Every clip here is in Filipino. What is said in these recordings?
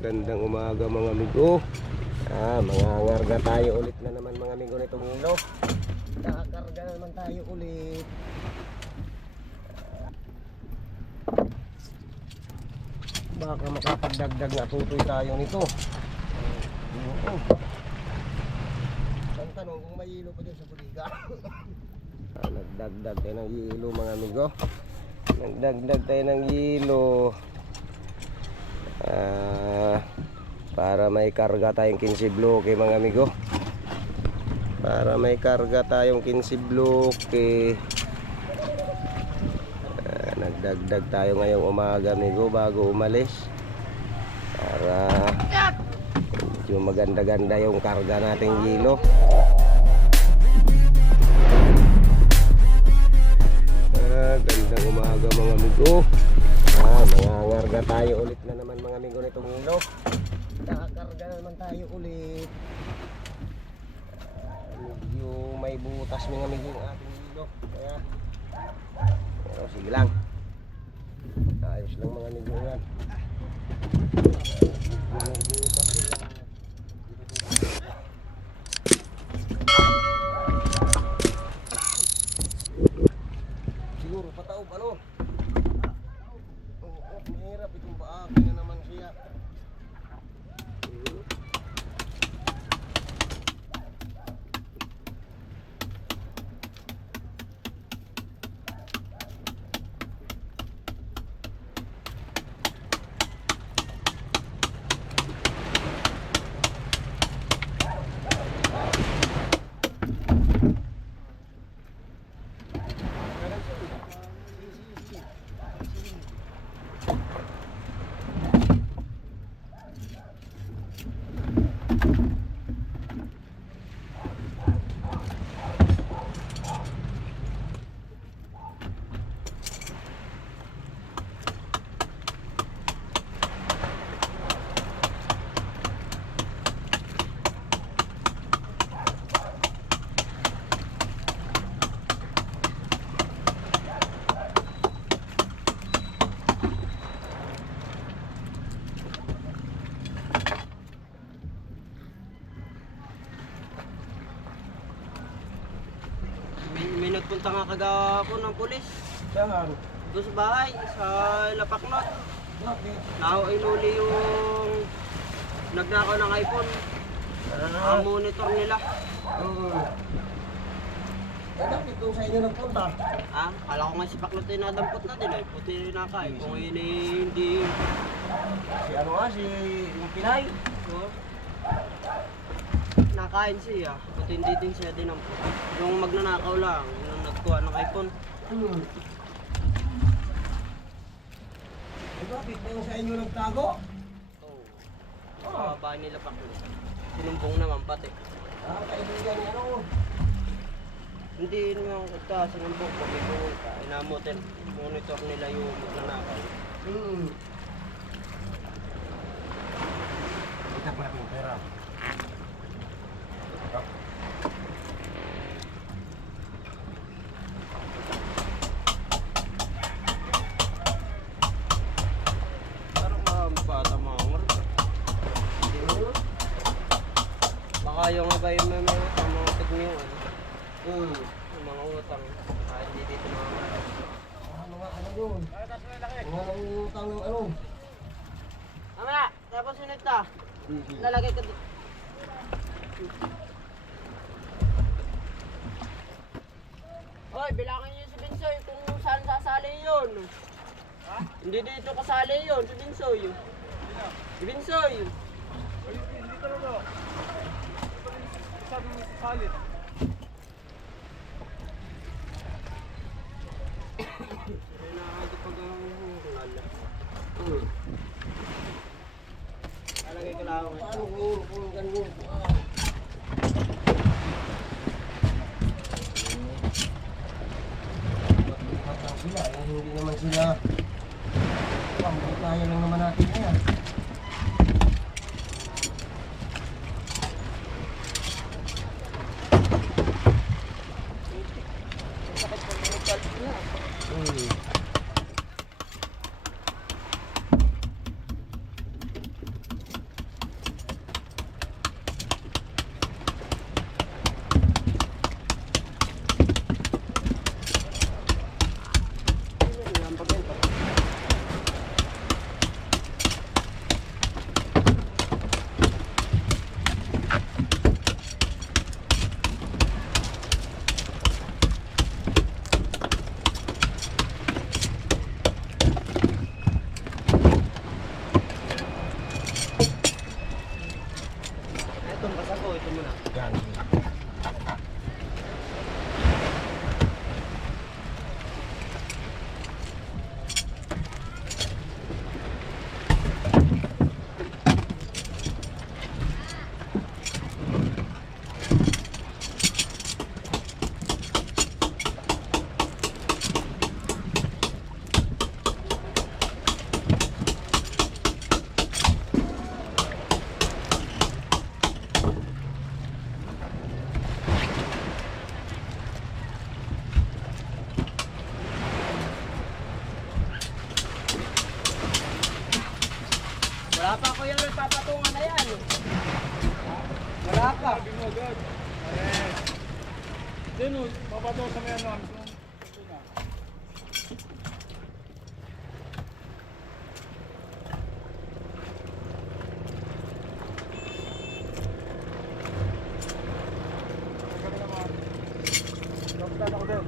Gandang umaga mga amigo. Mangangarga tayo ulit na naman mga amigo nitong hilo. Nakakarga na naman tayo ulit. Baka makapagdagdag na tutoy tayo nito. Ang tanong kung may hilo pa dyan sa buliga. Nagdagdag tayo ng hilo mga amigo. Nagdagdag tayo ng hilo. Para may karga tayong 15 bloke mga amigo. Para may karga tayong 15 bloke. Nagdagdag tayo ngayong umaga amigo bago umalis. Para medyo maganda-ganda yung karga nating hilo. Gandang umaga mga amigo. Mangangarga tayo ulit na naman mga amigo nitong hilo. Nakakarga na naman tayo ulit. Medyo may butas mga amigo yung ating hilo. Kaya pero sige lang. Ayos lang mga amigo yan. May butas sila. Siguro patao pa no? Mahirap itong baaki na naman siya. May nagpunta nga kagapon ng pulis. Saan? Doon sa bahay, sa Lapaknot. Bakit? Inuli yung nagnakaw ng iPhone. Ang monitor nila. Bakit kung sa inyo nagpunta? Kala ko nga si Paklot ay nadampot na din eh. Puti rin nakain. Kung hindi... Si ano nga, si yung Pinay? Nakain siya. Puti hindi din siya dinampot. Yung magnanakaw lang, yung nagkuha ng iPhone. Bakit kung sa inyo nagtago? Sa bahay nila Paklot. Sinumbong naman pati. Kaibigan niya ano? Hindi naman kita sinumbong ko. May buhay ka. Inamotin. Monitor nila yung magnanakaw. Kita pa natin pera. Parang bata mga ngarga. Baka yung iba yung mga tigniwan. Yung mga utang. Hindi dito mga ngarga. Ano yun? Mga utang ng ano? Mamaya, tapos sunod ta. Lalagay ka dito. Hoy, bilangin niyo si Binsoy kung saan sasali yun. Hindi dito kasali yun, si Binsoy. Si Binsoy. Hindi talaga. Sabi mo salit. Ay nakakita pag ang lala. Lalagay ko lang. Paano kung ganun? Sila, hindi naman sila. Kaya lang naman natin yan. Wala pa ko yung papatungan na yan. Wala pa. Sabi mo agad. Eh. Sino? Mapato sa may ano. Ito na. Teka naman. Doktan ako din.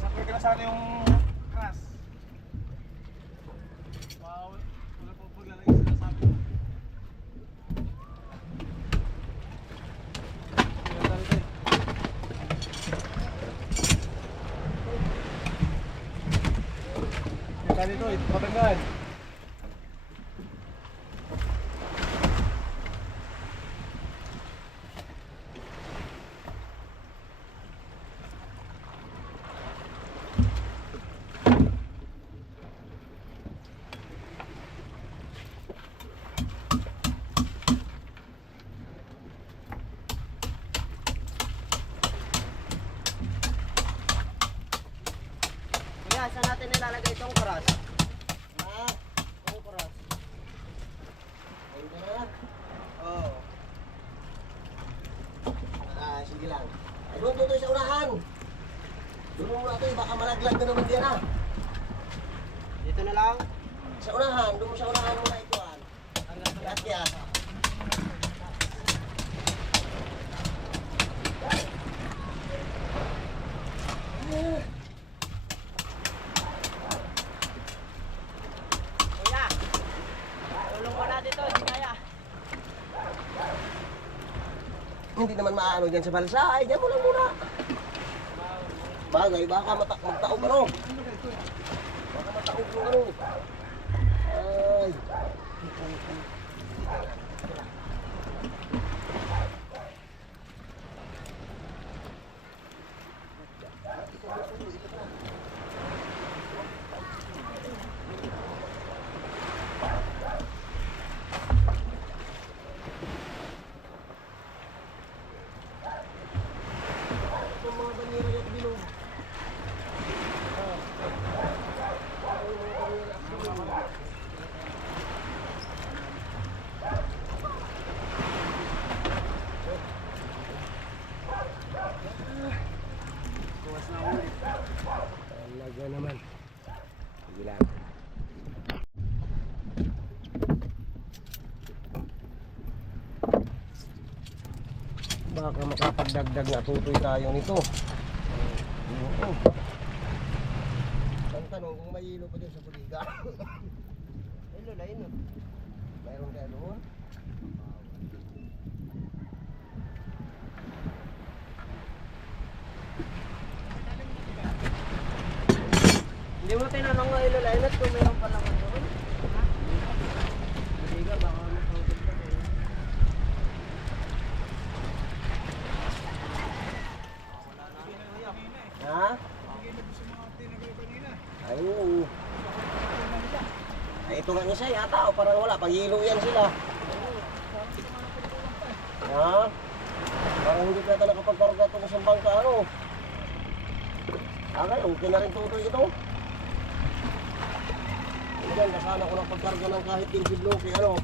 Sakay ka na sana yung crash. Wow, wala po paglalagay sa sinasabi mo. Kaya dali tayo. Kaya dali ito, ito patanggal. Kuya, saan natin nilalagay itong cross? Ha? Itong cross. Ayun na. Oo. Sige lang. Ay, doon tutoy sa unahan. Doon muna ito, baka malaglag na naman din Dito na lang. Sa unahan, doon mo sa unahan muna ituan. Kaya. Kuya, tulong mo na dito, di kaya. Hindi naman maano dyan sa balsa. Ay, dyan mo lang muna. Bagay, baka magtaog ano. Baka mataog yung ano. Ay. Itong mga banyera yung bilog. Talaga naman. Sige lang. Baka makapagdagdag na tutoy tayo nito. Oo. Ang tanong kung may hilo pa dyan sa buliga. Hello, lain. Mayroon kaya doon? Hindi mo tinanong nga ilalainat kung mayroon pa naman doon. Ha? Hindi ka, baka matawag ka. Ha? Ay, oo. Ay, ito nga isa yata o parang wala. Paghilo yan sila. Ha? Parang hindi ka nakapagkarga ito sa bangka ano. Okay, okay na rin tutoy ito. Diyan, kasana ko ng pagkarga ng kahit 15 bloke, ano.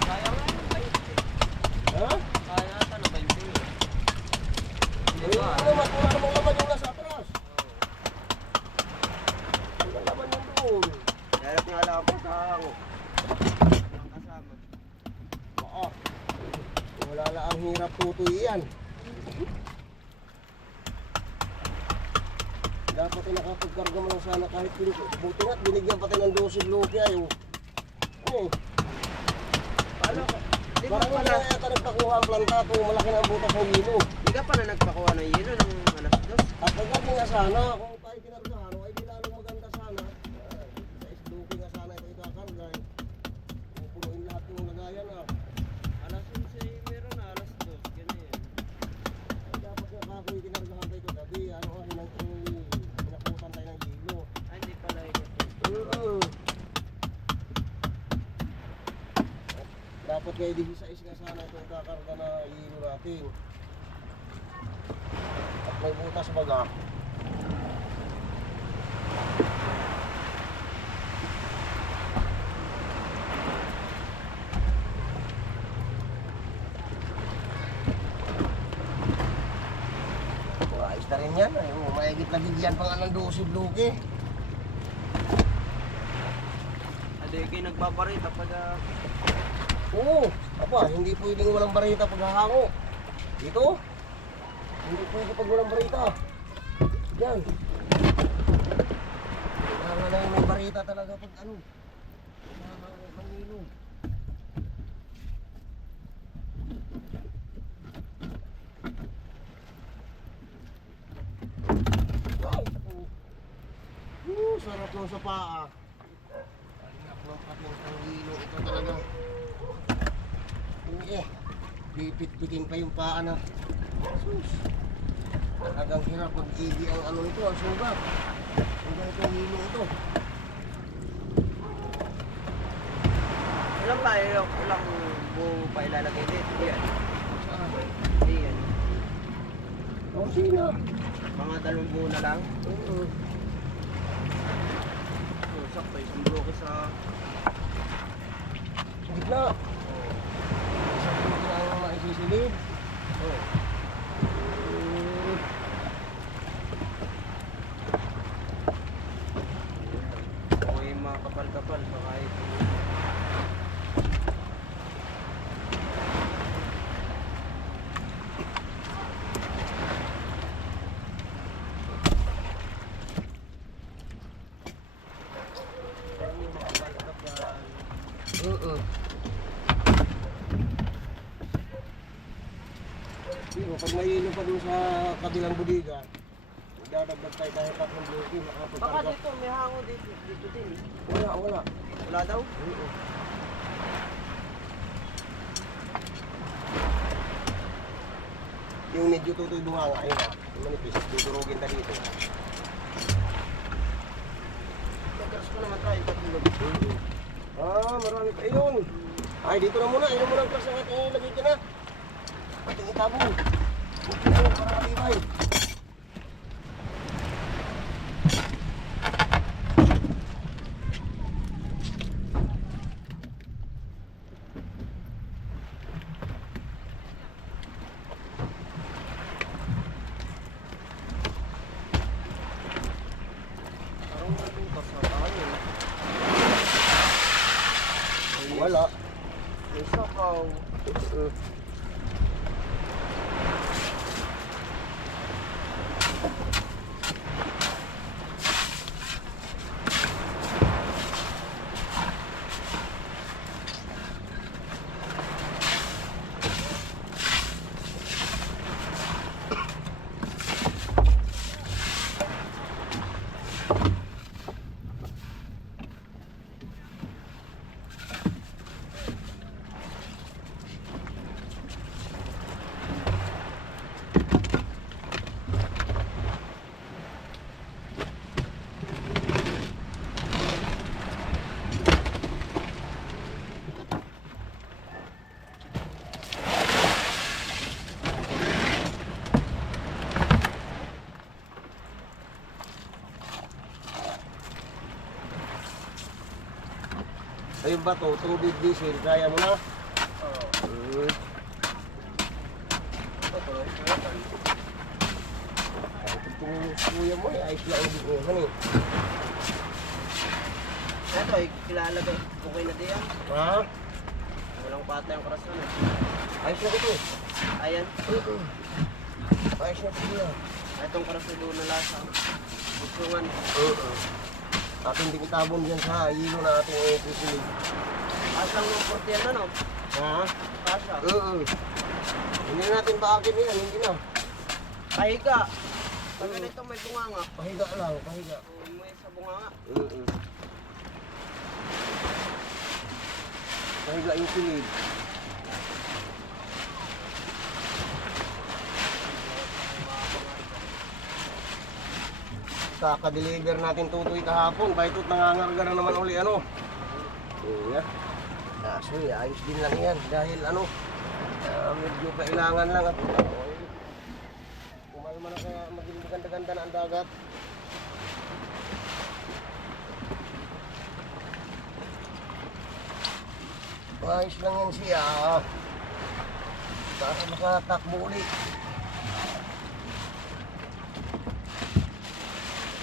Kaya nga yung 20. Ha? Kaya ata na 20. Ay, ano, wala namang laman yung nasa atras. Walang laman yung doon. Harap nga lang ako sa hango. Ang kasama. Oo. Wala lang ang hirap tutoy yan. Dapat ay nakapagkarga mo lang sana kahit pinito. Buti nga't binigyan pati ng 12 bloke ay. Ano eh. Paano ka? Di ba Parang pala, hindi na yata nagpakuha ang planta kung malaki na ang butas ng hilo. di ka pala nagpakuha ng yelo ng alas 2? At pagdating nga sana, kung tayo kinargahan, ay di lalong maganda sana. Sa isluki nga sana ito ikakarga. Pupunuin lahat yung lagayan ah. Alas 11 meron na, alas 2. Ganyan. Ay dapat nga kakoy kinargahan tayo ito. Dabi, ano ay, pinakuha kaya 16 nga sana itong kakarga na hilo natin. At may butas baga. Ayos na rin yan. Ay, mahigit na bigyan pa nga ng 12 bloke. Ade kayo nagbabarita pag Oo, aba, hindi pwedeng walang barita pag hahango. Dito, hindi pwede pag walang barita. Yan. Kailangan na yung may barita talaga pag ano. Hahango ng hilo. Wow! Sarap lang sa paa. Ang hilo ito talaga. Eh, pipit-pitin pa yung paa na. Sus. Talagang hirap mag-ibi ang ano nito, ang sugat. Ang ganitong hilo ito. ilang pa, ilang buo pa ilalagay dito. Yan. Yan. O, sige na. Mga 2 buo na lang. Oo. So, sakto, isang bloke sa... Sa gitna. Sa gitna ang maisisilid. Oh. Okay, mga kapal-kapal. So, kahit... Oo. Pero pag may hilo pa dun sa kabilang budiga, dadagdag tayo kahit 3 bloke, Baka makapagkarga. dito, may hango dito, dito din. Wala, wala. Wala daw? Oo. Yung medyo tutoy bunganga, yun ah. Yung manipis, tuturugin na dito. Pagkas ko naman tayo, patulog. Ah, marami pa. Ayun. Ay, dito na muna. Ayun muna ang klase ng ating ilagay ka na. Ating itabong. Ito, para malibay. Parang malutas na tayo. Wala. May sakaw. Ayun ba to? Tubig diesel. Kaya mo na? Oo. Ito, Itong kuya mo, ayos lang ang biguhan eh. ito, ilalagay. Okay na diyan. Ha? Walang patay ang karason. Ayos na ito. Ayan. Ayos na ito kuya. Itong karason doon na lasa. Busungan. Ating din itabon dyan sa hilo na ating pisilid. Asang yung portiyan na, no? Ha? Kasha. Hindi na natin baakin yan, hindi na. Pahiga. Pag ganito may bunganga. Pahiga lang, pahiga. May sa bunganga. Pahiga yung silid. Kaka-deliver natin tutoy kahapon. Baitot nangangarga na naman uli ano. Yeah. Kaso ayos din lang yan dahil ano, medyo kailangan lang at kumalma na kaya maging maganda-ganda na ang dagat. Ayos lang yan siya para makatakbo ulit.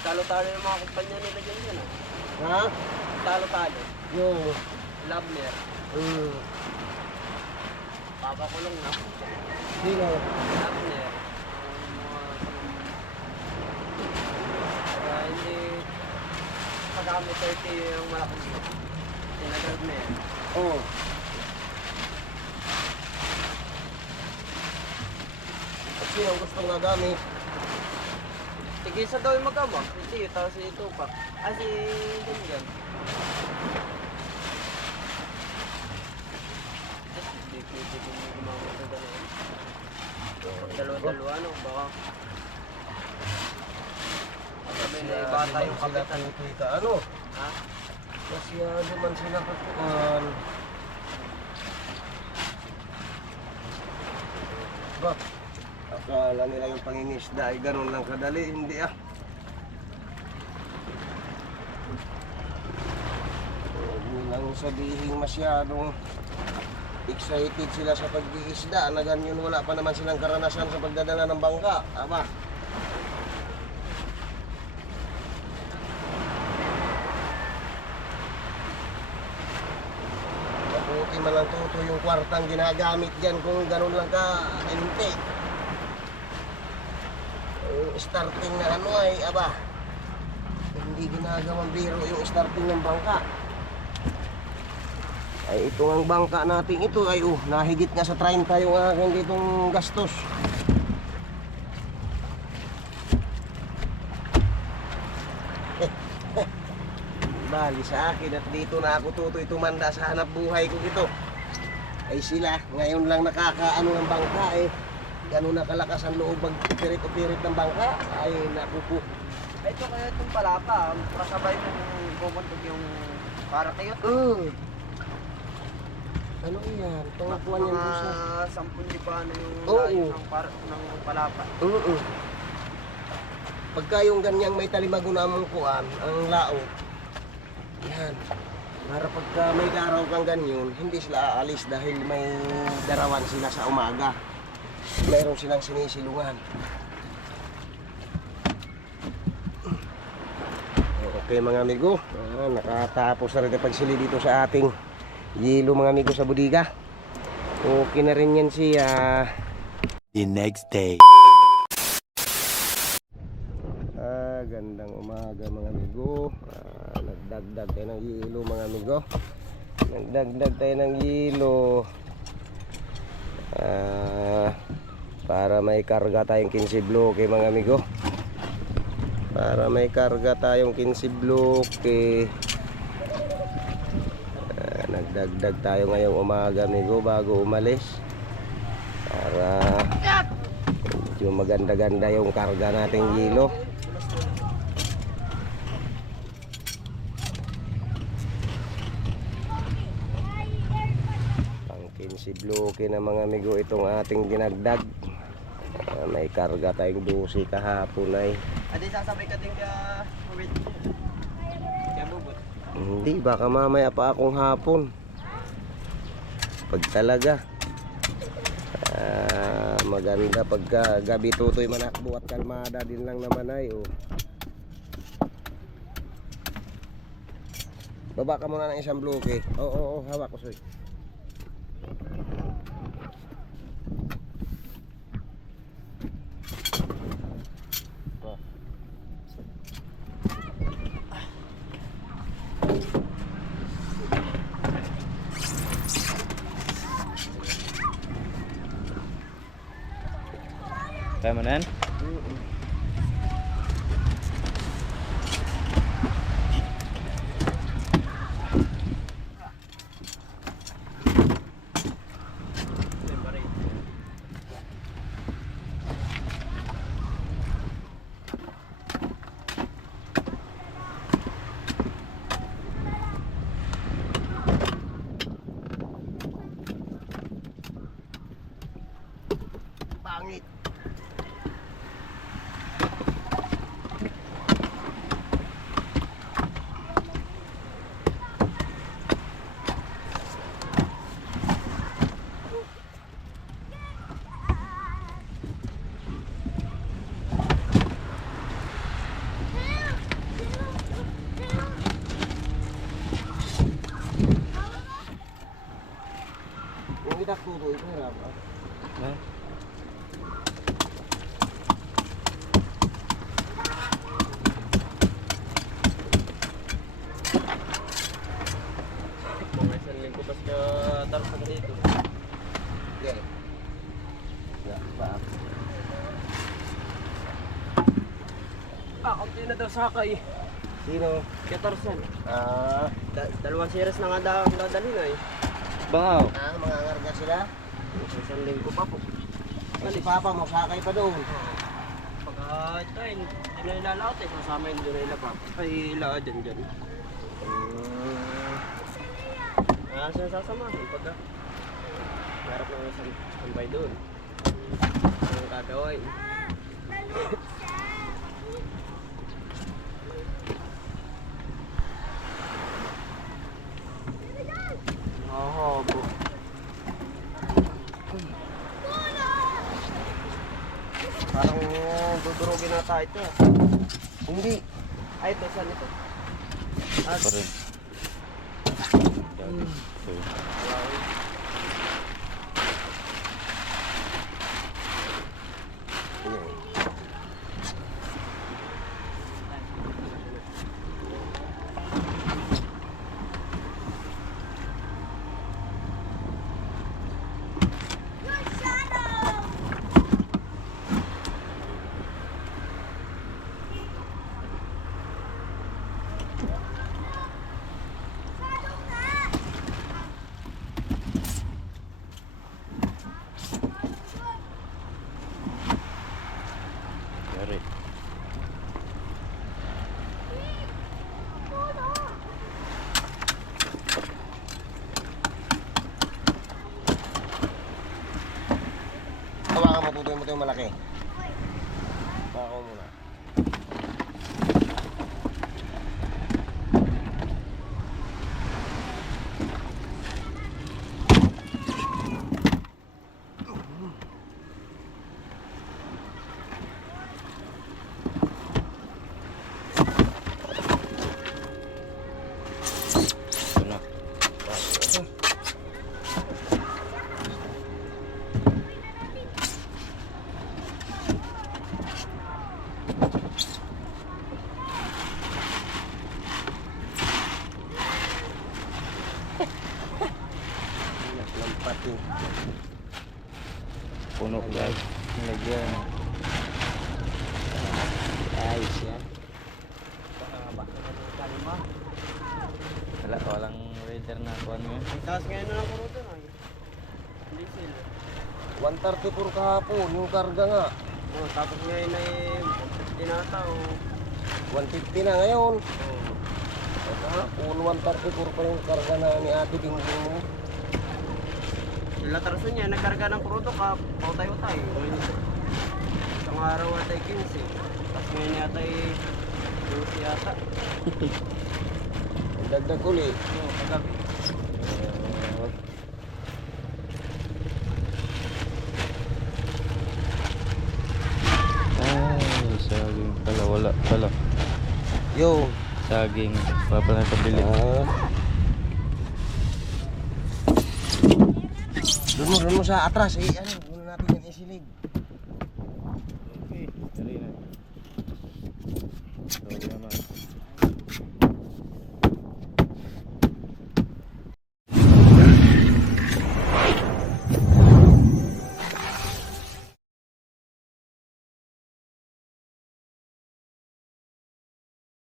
Talo-talo yung mga kumpanya nila dyan yan ah. Ha? Talo-talo. Yung Labner. Papakulong na. sino? Labner. Yung mga... hindi... Pagkakami 30 yung malaking dito. Tinagrab na yan. Oo. At sino ang gustong nagamit? Tigisa daw yung mag-ama. Hindi, tapos si Tupac. Ah, si Dungan. Hindi pwede kung gumamit na gano'n. Dalawa-dalawa, ano, baka. Sabi na iba tayo kapitan. Ano? Ha? Masyado man sila katuan. Ba? Akala nila yung pangingisda ay ganun lang kadali. Hindi ah. Huwag nilang sabihin masyadong excited sila sa pag-iisda na ganyan wala pa naman silang karanasan sa pagdadala ng bangka. Aba. Mabuti man lang tuto yung kwartang ginagamit dyan kung ganun lang ka hindi. Yung starting na ano ay aba. Hindi ginagawang biro yung starting ng bangka. Ay ito ang bangka natin ito ay nahigit nga sa 30 yung aking ditong gastos. Bali sa akin at dito na ako tutoy tumanda sa hanap buhay ko ito. Ay sila ngayon lang nakakaano ng bangka eh. Ganun na kalakas ang loob magpirit-pirit ng bangka ay nakupo. Ay, ito kaya itong palapa. Kasabay mong bumuntog yung parakayot. Ano yan? Tungupuan yan po sa... Mga 10 liban yung Oo. layo ng palapa. Pagka yung ganyang may talimago namang kuan, ang laot, yan. Para pagka may araw kang ganyan, hindi sila aalis dahil may darawan sila sa umaga. Mayroon silang sinisilungan. Okay mga amigo, nakatapos na rin ang pagsili dito sa ating yelo mga amigo sa bodega. Okay na rin yan siya. The next day. Gandang umaga mga amigo. Nagdagdag tayo ng yelo mga amigo. Nagdagdag tayo ng yelo. Para may karga tayong 15 bloke mga amigo. Para may karga tayong 15 bloke. Nagdagdag tayo ngayong umaga amigo bago umalis. Para medyo maganda-ganda yung karga nating yelo. Si bloke na mga amigo itong ating dinagdag. May karga tayong 12 kahapon ay. Adi sasabay ka din ka Mubit. Kaya bubot. Hindi, baka mamaya pa akong hapon. Pag talaga maganda pagka gabi tutoy manakbo at kalmada din lang naman ay Baba ka muna ng isang bloke. Oo, hawak ko soy. Kaya mo na yan? idak ko ito, hirap. Ha? Mga isang linggo pas ka tarsa dito. Okay. Ya, pa. Konti na daw sakay. Sino? Katarsan. Ah, Dalawang series na nga daw ang dadali na eh. Bangaw. mga ngarga sila. Isang linggo pa po. Si Papa mo, sakay pa doon. Pagka ito eh, hindi na ilalaot eh. Sasama yung doon nila pa. Ay, ilaot dyan. Siya sasama. Pagka harap na sa tambay doon. Ang gagawin. Mahabo. Parang dudurugin na tayo ito. Hindi. Ay, ito, saan ito? Pa rin. Yari. Hawakan mo, tutuin mo ito yung malaki. Hawakan mo muna. Ito na. Lampat yun. Puno guys. Nilagyan. Ayos yan. Walang rider na kuhan mo yun. Taas ngayon na lang puro doon ay. Diesel. 134 kahapon, yung karga nga. Oh, tapos ngayon ay dinata o. 150 na ngayon. Oh. Kahapon, 134 pa yung karga na ni Ate Bingbing mo. Latraso niya, nagkarga ng krudo ka, pautay-utay. Isang araw at ay 15. Tapos ngayon yata ay 12 yata. Dagdag ulit. Oo, kagabi. Ay, saging pala. Wala pala. Yo. Saging. Papa na pabili. Doon mo sa atras. Ano, muna natin yung isilid.